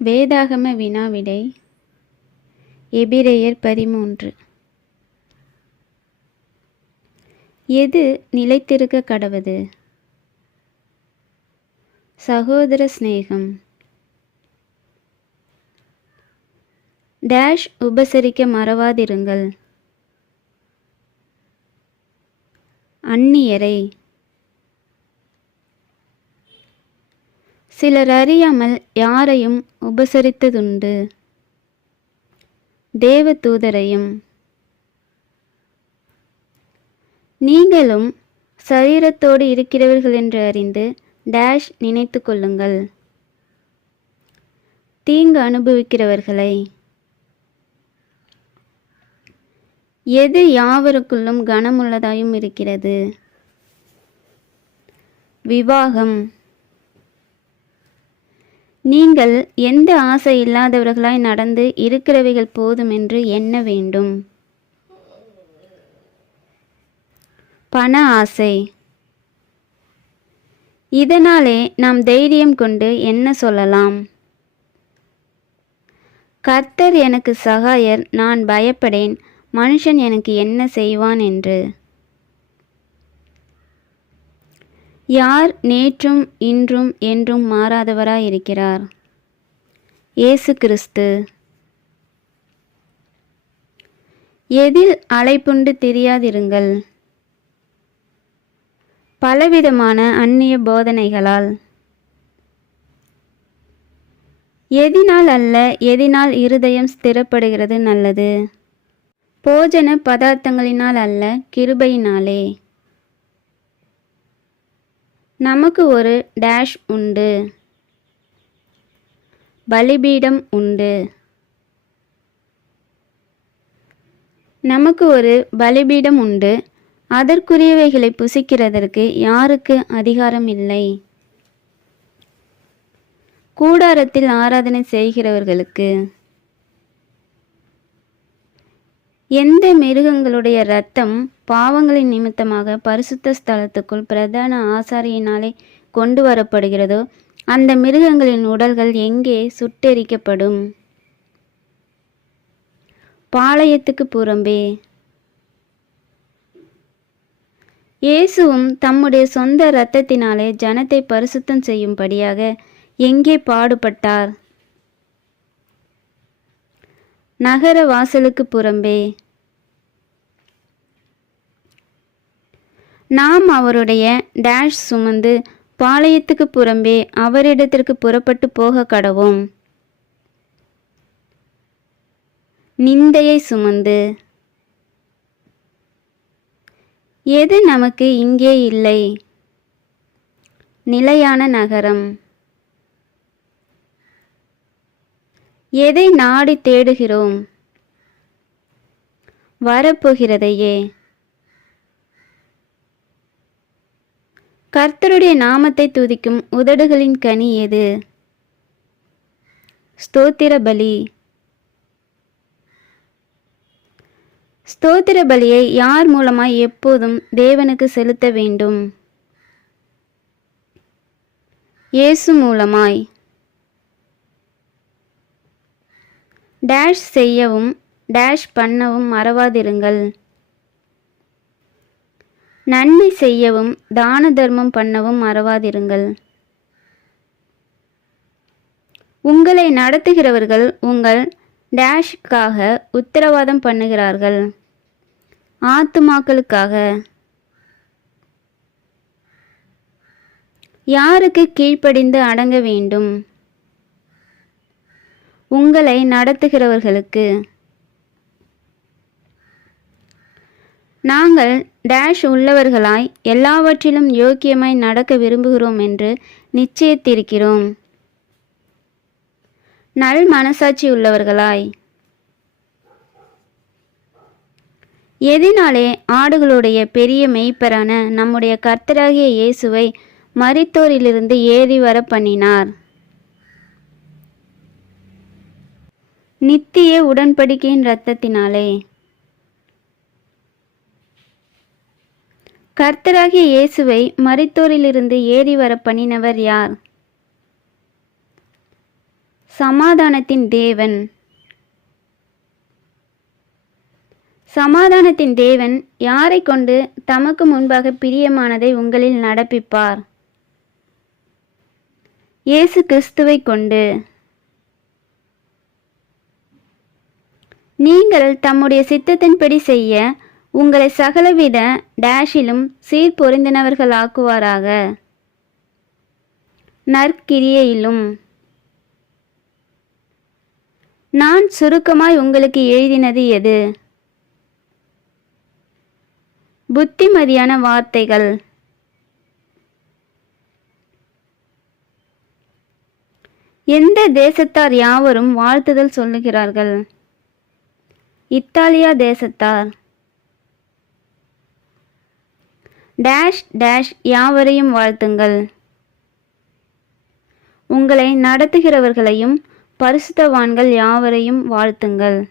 வேதாகம வினாவிடை எபிரெயர் 13. எது நிலைத்திருக்க கடவது? சகோதர சிநேகம். டேஷ் உபசரிக்க மறவாதிருங்கள். அந்நியரை. சிலர் அறியாமல் யாரையும் உபசரித்ததுண்டு, தேவதூதரையும். நீங்களும் சரீரத்தோடு இருக்கிறவர்கள் என்று அறிந்து டேஷ் நினைத்து கொள்ளுங்கள். தீங்கு அனுபவிக்கிறவர்களை. எது யாவருக்குள்ளும் கனமுள்ளதாயும் இருக்கிறது? விவாகம். நீங்கள் எந்த ஆசை இல்லாதவர்களாய் நடந்து இருக்கிறவைகள் போதும் என்று எண்ண வேண்டும். பண ஆசை. இதனாலே நாம் தைரியம் கொண்டு என்ன சொல்லலாம்? கர்த்தர் எனக்கு சகாயர், நான் பயப்படேன், மனுஷன் எனக்கு என்ன செய்வான் என்று. யார் நேற்றும் இன்றும் என்றும் மாறாதவராயிருக்கிறார்? இயேசு கிறிஸ்து. எதில் அலைப்புண்டு திரியாதிருங்கள். பலவிதமான அந்நிய போதனைகளால். எதினால் அல்ல, எதினால் இருதயம் ஸ்திரப்படுகிறது நல்லது? போஜன பதார்த்தங்களினால் அல்ல, கிருபையினாலே. நமக்கு ஒரு டேஷ் உண்டு, பலிபீடம் உண்டு. நமக்கு ஒரு பலிபீடம் உண்டு, அதற்குரியவைகளை புசிக்கிறதற்கு யாருக்கு அதிகாரம் இல்லை? கூடாரத்தில் ஆராதனை செய்கிறவர்களுக்கு. எந்த மிருகங்களுடைய இரத்தம் பாவங்களின் நிமித்தமாக பரிசுத்த ஸ்தலத்துக்குள் பிரதான ஆசாரியினாலே கொண்டு வரப்படுகிறதோ, அந்த மிருகங்களின் உடல்கள் எங்கே சுட்டெரிக்கப்படும்? பாளையத்துக்கு புறம்பே. இயேசுவும் தம்முடைய சொந்த இரத்தத்தினாலே ஜனத்தை பரிசுத்தம் செய்யும்படியாக எங்கே பாடுபட்டார்? நகர வாசலுக்கு புறம்பே. நாம் அவருடைய டேஷ் சுமந்து பாளையத்துக்கு புறம்பே அவரிடத்திற்கு புறப்பட்டு போக கடவோம். நிந்தையை சுமந்து. எது நமக்கு இங்கே இல்லை? நிலையான நகரம். எதை நாடி தேடுகிறோம்? வரப்போகிறதையே. கர்த்தருடைய நாமத்தை துதிக்கும் உதடுகளின் கனி எது? ஸ்தோத்திர பலி. ஸ்தோத்திர பலியை யார் மூலமாய் எப்போதும் தேவனுக்கு செலுத்த வேண்டும்? இயேசு மூலமாய். டேஷ் செய்யவும் டேஷ் பண்ணவும் மறவாதிருங்கள். நன்மை செய்யவும் தான தர்மம் பண்ணவும் மறவாதிருங்கள். உங்களை நடத்துகிறவர்கள் உங்கள் டேஷுக்காக உத்தரவாதம் பண்ணுகிறார்கள். ஆத்துமாக்களுக்காக. யாருக்கு கீழ்ப்படிந்து அடங்க வேண்டும்? உங்களை நடத்துகிறவர்களுக்கு. நாங்கள் டேஷ் உள்ளவர்களாய் எல்லாவற்றிலும் யோக்கியமாய் நடக்க விரும்புகிறோம் என்று நிச்சயித்திருக்கிறோம். நல் மனசாட்சி உள்ளவர்களாய். எதினாலே ஆடுகளுடைய பெரிய மெய்ப்பரான நம்முடைய கர்த்தராகிய இயேசுவை மரித்தோரிலிருந்து ஏறி வர பண்ணினார்? நித்திய உடன்படிக்கையின் இரத்தத்தினாலே. கர்த்தராகிய இயேசுவை மரித்தோரிலிருந்து ஏறி வர பண்ணினவர் யார்? சமாதானத்தின் தேவன். சமாதானத்தின் தேவன் யாரை கொண்டு தமக்கு முன்பாக பிரியமானதை உங்களில் நடப்பிப்பார்? இயேசு கிறிஸ்துவை கொண்டு. நீங்கள் தம்முடைய சித்தத்தின்படி செய்ய உங்களை சகலவித டேஷிலும் சீர்பொருந்தினவர்களாக்குவாராக. நற்கிரியையிலும். நான் சுருக்கமாய் உங்களுக்கு எழுதினது எது? புத்திமதியான வார்த்தைகள். எந்த தேசத்தார் யாவரும் வாழ்த்துதல் சொல்லுகிறார்கள்? இத்தாலியா தேசத்தார். டேஷ் டேஷ் யாவரையும் வாழ்த்துங்கள். உங்களை நடத்துகிறவர்களையும் பரிசுத்தவான்கள் யாவரையும் வாழ்த்துங்கள்.